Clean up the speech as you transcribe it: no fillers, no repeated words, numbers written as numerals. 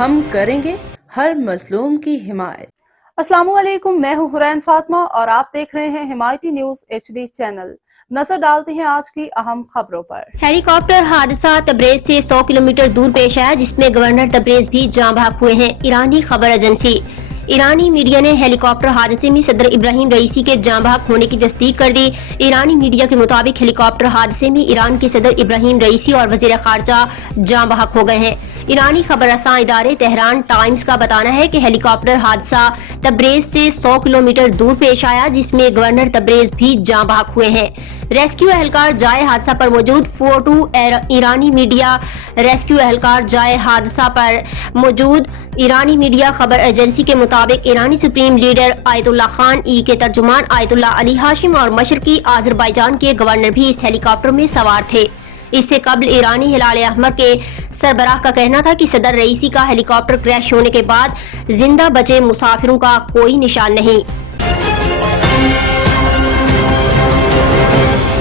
ہم کریں گے ہر مظلوم کی حمایت۔ السلام علیکم، میں ہوں حرین فاطمہ اور آپ دیکھ رہے ہیں حمایتی نیوز HD چینل۔ نظر ڈالتے ہیں آج کی اہم خبروں پر۔ ہیلی کاپٹر حادثہ تبریز سے 100 کلومیٹر دور پیش آیا، جس میں گورنر تبریز بھی جاں بحق ہوئے ہیں۔ ایرانی خبر ایجنسی ایرانی میڈیا نے ہیلی کاپٹر حادثے میں صدر ابراہیم رئیسی کے جاں بحق ہونے کی تصدیق کر دی۔ ایرانی میڈیا کے مطابق ہیلی کاپٹر حادثے میں ایران کے صدر ابراہیم رئیسی اور وزیر خارجہ جاں بحق ہو گئے ہیں۔ ایرانی خبر رساں ادارے تہران ٹائمز کا بتانا ہے کہ ہیلی کاپٹر حادثہ تبریز سے 100 کلومیٹر دور پیش آیا، جس میں گورنر تبریز بھی جاں بحق ہوئے ہیں۔ ریسکیو اہلکار جائے حادثہ پر موجود۔ فوٹو ایرانی میڈیا ریسکیو اہلکار جائے حادثہ پر موجود۔ ایرانی میڈیا خبر ایجنسی کے مطابق ایرانی سپریم لیڈر آیت اللہ خان ای کے ترجمان آیت اللہ علی ہاشم اور مشرقی آذربائیجان کے گورنر بھی اس ہیلی کاپٹر میں سوار تھے۔ اس سے قبل ایرانی ہلال احمر کے سربراہ کا کہنا تھا کہ صدر رئیسی کا ہیلی کاپٹر کریش ہونے کے بعد زندہ بچے مسافروں کا کوئی نشان نہیں۔